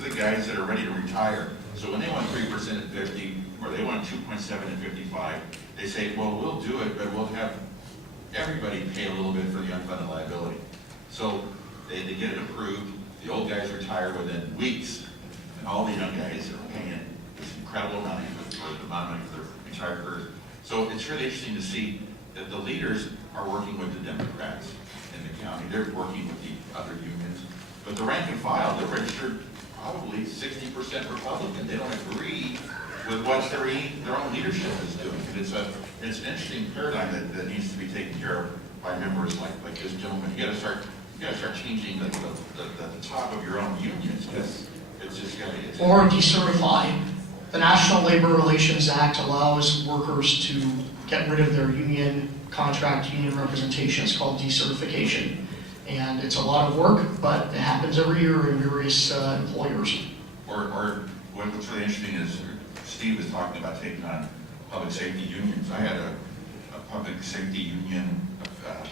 to the guys that are ready to retire. So when they want 3% at 50, or they want 2.7 at 55, they say, well, we'll do it, but we'll have everybody pay a little bit for the unfunded liability. So they get it approved, the old guys retire within weeks, and all the young guys are paying this incredible amount for the amount of money for their entire careers. So it's really interesting to see that the leaders are working with the Democrats in the county. They're working with the other unions. But the rank and file, they're registered probably 60% Republican. They don't agree with what their own leadership is doing. And it's an interesting paradigm that needs to be taken care of by members like this gentleman. You gotta start changing the top of your own unions, because it's just gotta be. Or decertify. The National Labor Relations Act allows workers to get rid of their union contract, union representation. It's called decertification. And it's a lot of work, but it happens every year in various employers. Or what's really interesting is Steve is talking about taking on public safety unions. I had a public safety union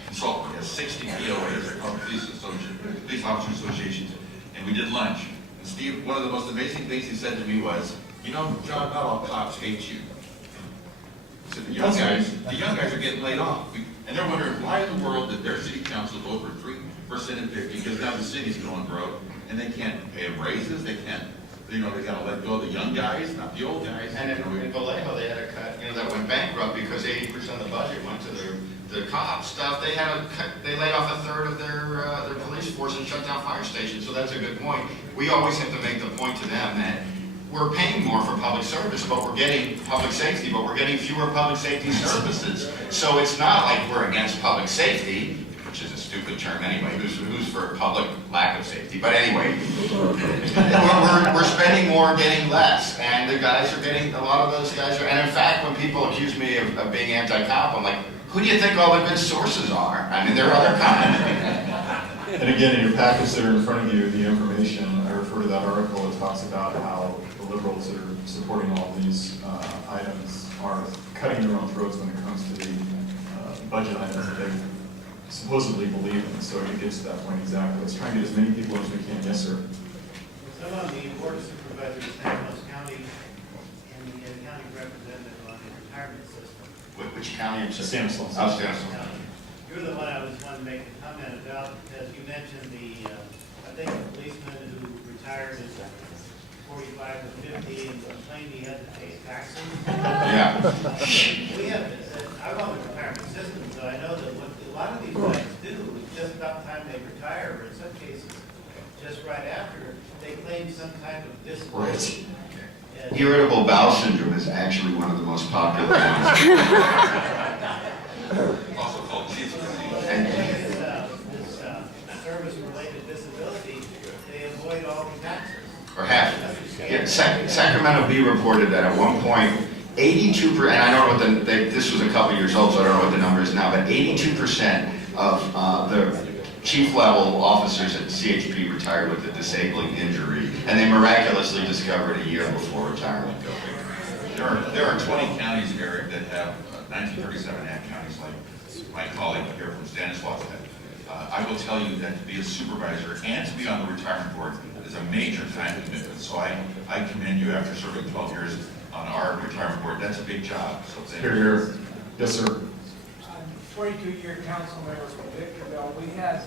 consultant. He has 60 POAs, they're called police officers associations, and we did lunch. And Steve, one of the most amazing things he said to me was, you know, John, not all cops hate you. He said, the young guys are getting laid off. And they're wondering why in the world did their city council vote for 3% and 50, because now the city's going broke, and they can't pay them raises, they can't, you know, they gotta let go of the young guys, not the old guys. And in Vallejo, they had a cut, you know, that went bankrupt because 80% of the budget went to the cop stuff. They had a cut, they laid off a third of their police force and shut down fire stations. So that's a good point. We always have to make the point to them that we're paying more for public service, but we're getting public safety, but we're getting fewer public safety services. So it's not like we're against public safety, which is a stupid term anyway. Who's for public lack of safety? But anyway, we're spending more, getting less, and the guys are getting, a lot of those guys are, and in fact, when people accuse me of being anti-cop, I'm like, who do you think all the good sources are? I mean, there are other cops. And again, in your packets that are in front of you, the information, I refer to that article that talks about how the liberals that are supporting all of these items are cutting their own throats when it comes to the budget items that they supposedly believe in. So it gets to that point exactly. Let's try and get as many people as we can. Yes, sir. Some of the board of supervisors in San Luis County and the county representative on the retirement system. Which county? Stanislaus. Oh, Stanislaus. You're the one I was wanting to make a comment about, because you mentioned I think the policeman who retired at 45 to 50 and complained he had to pay taxes. Yeah. We have, I'm on the retirement system, so I know that what a lot of these guys do is just about the time they retire, or in some cases, just right after, they claim some type of disability. Right. Irritable bowel syndrome is actually one of the most popular ones. Also called chief. And this service-related disability, they avoid all the taxes. Or half. Yeah, Sacramento Bee reported that at one point, 82%, and I don't know what this was a couple years old, so I don't know what the number is now, but 82% of the chief level officers at CHP retired with a disabling injury, and they miraculously discovered a year before retirement. There are 20 counties, Eric, that have 1937 Act counties, like my colleague here from Stanislaus. I will tell you that to be a supervisor and to be on the retirement board is a major time commitment. So I commend you after serving 12 years on our retirement board. That's a big job. So Here. Yes, sir. 22-year council member from Victorville. We had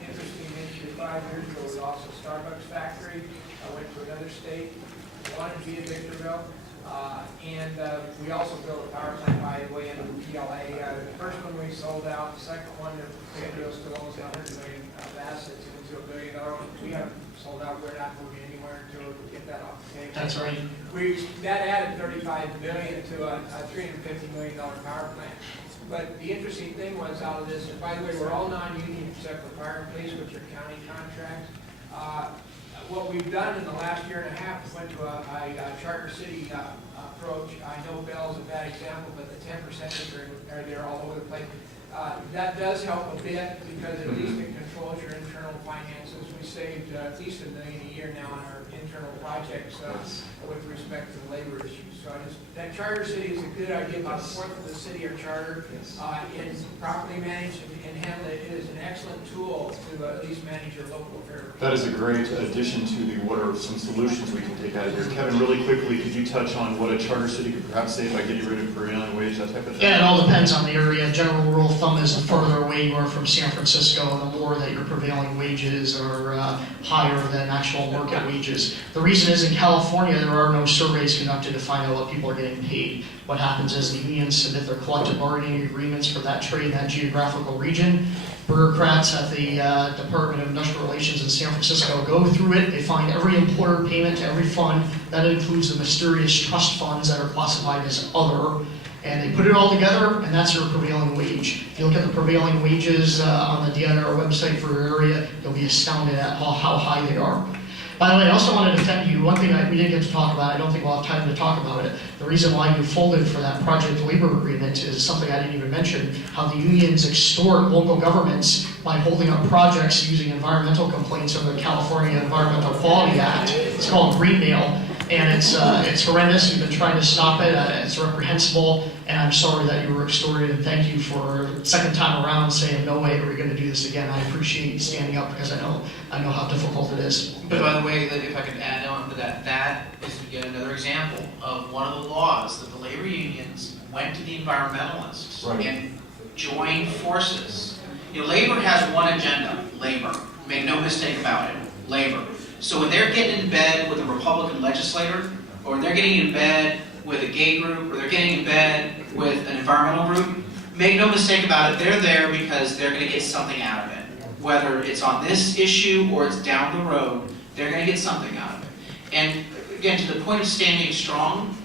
interesting issue 5 years ago. We lost a Starbucks factory. I went to another state. Wanted to be in Victorville. And we also built a power plant by way into the PLA. The first one we sold out. The second one, Victorville still owns $100 million of assets into $1 billion. We haven't sold out. We're not moving anywhere until we get that off the table. That's right. That added $35 billion to a $350 million power plant. But the interesting thing was out of this, and by the way, we're all non-union except for fire and police, which are county contracts. What we've done in the last year and a half is went to a charter city approach. I know Bell's a bad example, but the 10% are there all over the place. That does help a bit because at least it controls your internal finances. We saved at least $1 million a year now on our internal project projects with respect to the labor issues. So that charter city is a good idea. About a fourth of the city are chartered and properly managed and handled. It is an excellent tool to at least manage your local affairs. That is a great addition to the what are some solutions we can take out of here. Kevin, really quickly, could you touch on what a charter city could perhaps say by getting rid of prevailing wage, that type of thing? Yeah, it all depends on the area. General rule of thumb is the further away you are from San Francisco, the more that your prevailing wages are higher than actual market wages. The reason is in California, there are no surveys conducted to find out what people are getting paid. What happens is the unions submit their collective bargaining agreements for that trade, that geographical region. Bureaucrats at the Department of Industrial Relations in San Francisco go through it. They find every employer payment to every fund. That includes the mysterious trust funds that are classified as other. And they put it all together, and that's your prevailing wage. If you look at the prevailing wages on the DNR website for your area, you'll be astounded at how high they are. By the way, I also want to defend you. One thing we didn't get to talk about, I don't think we'll have time to talk about it. The reason why you folded for that project labor agreement is something I didn't even mention, how the unions extort local governments by holding up projects using environmental complaints under the California Environmental Quality Act. It's called greenmail, and it's horrendous. We've been trying to stop it. It's reprehensible, and I'm sorry that you were extorted, and thank you for the second time around saying, no way are we going to do this again. I appreciate you standing up because I know how difficult it is. But by the way, if I could add on to that, that is yet another example of one of the laws that the labor unions went to the environmentalists and joined forces. You know, labor has one agenda, labor. Make no mistake about it, labor. So when they're getting in bed with a Republican legislator, or they're getting in bed with a gay group, or they're getting in bed with an environmental group, make no mistake about it, they're there because they're going to get something out of it. Whether it's on this issue or it's down the road, they're going to get something out of it. And again, to the point of standing strong,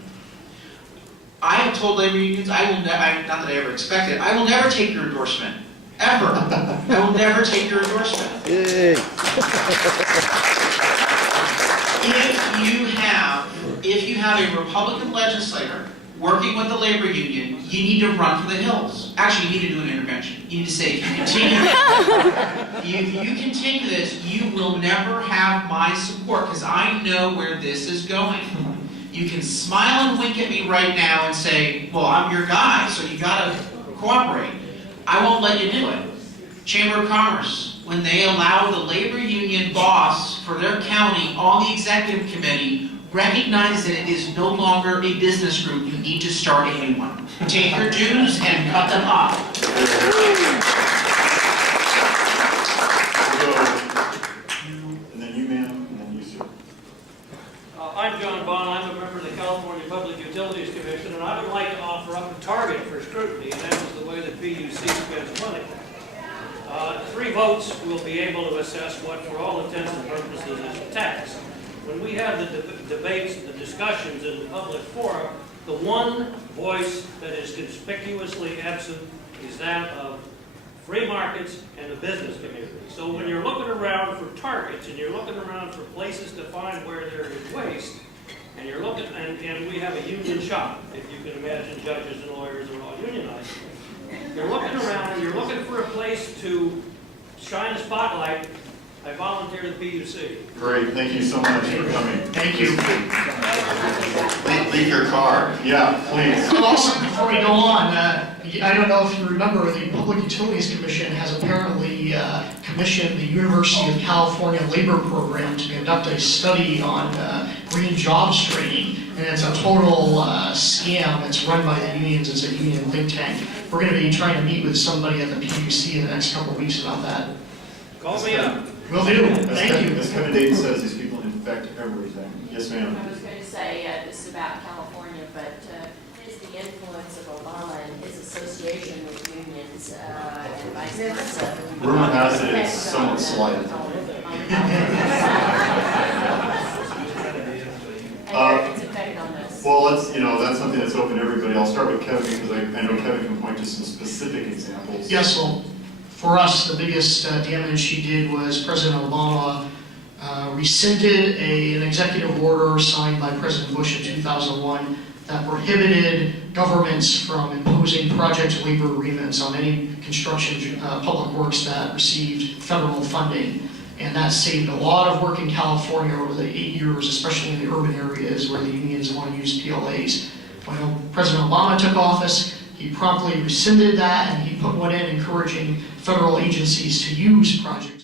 I have told labor unions, I will not that I ever expect it, I will never take your endorsement. Ever. I will never take your endorsement. If you have a Republican legislator working with the labor union, you need to run for the hills. Actually, you need to do an intervention. You need to say, if you continue this, you will never have my support because I know where this is going. You can smile and wink at me right now and say, well, I'm your guy, so you got to cooperate. I won't let you do it. Chamber of Commerce, when they allow the labor union boss for their county on the executive committee, recognize that it is no longer a business group. You need to start a new one. Take your dues and cut them up. We'll go you, and then you, ma'am, and then you, sir. I'm John Bond. I'm a member of the California Public Utilities Commission, and I would like to offer up a target for scrutiny, and that is the way the PUC spends money. 3 votes will be able to assess what, for all intents and purposes, is a tax. When we have the debates, the discussions in the public forum, the one voice that is conspicuously absent is that of free markets and the business community. So when you're looking around for targets and you're looking around for places to find where there is waste, and you're looking, and we have a union shop, if you can imagine judges and lawyers are all unionized. You're looking around and you're looking for a place to shine a spotlight. I volunteer to the PUC. Great, thank you so much for coming. Thank you. Leave your card. Yeah, please. So also, before we go on, I don't know if you remember, the Public Utilities Commission has apparently commissioned the University of California Labor Program to conduct a study on green jobs training, and it's a total scam. It's run by the unions. It's a union think tank. We're going to be trying to meet with somebody at the PUC in the next couple of weeks about that. Call me up. Will do. Thank you. As Kevin Dayton says, these people infect everything. Yes, ma'am. I was going to say, this is about California, but what is the influence of Obama and his association with unions and vice versa? Rumor has it it's somewhat slight. And its effect on us. Well, that's something that's open to everybody. I'll start with Kevin because I know Kevin can point to some specific examples. Yes, well, for us, the biggest damage he did was President Obama rescinded an executive order signed by President Bush in 2001 that prohibited governments from imposing project labor agreements on any construction public works that received federal funding. And that saved a lot of work in California over the 8 years, especially in the urban areas where the unions want to use PLAs. When President Obama took office, he promptly rescinded that and he put one in encouraging federal agencies to use project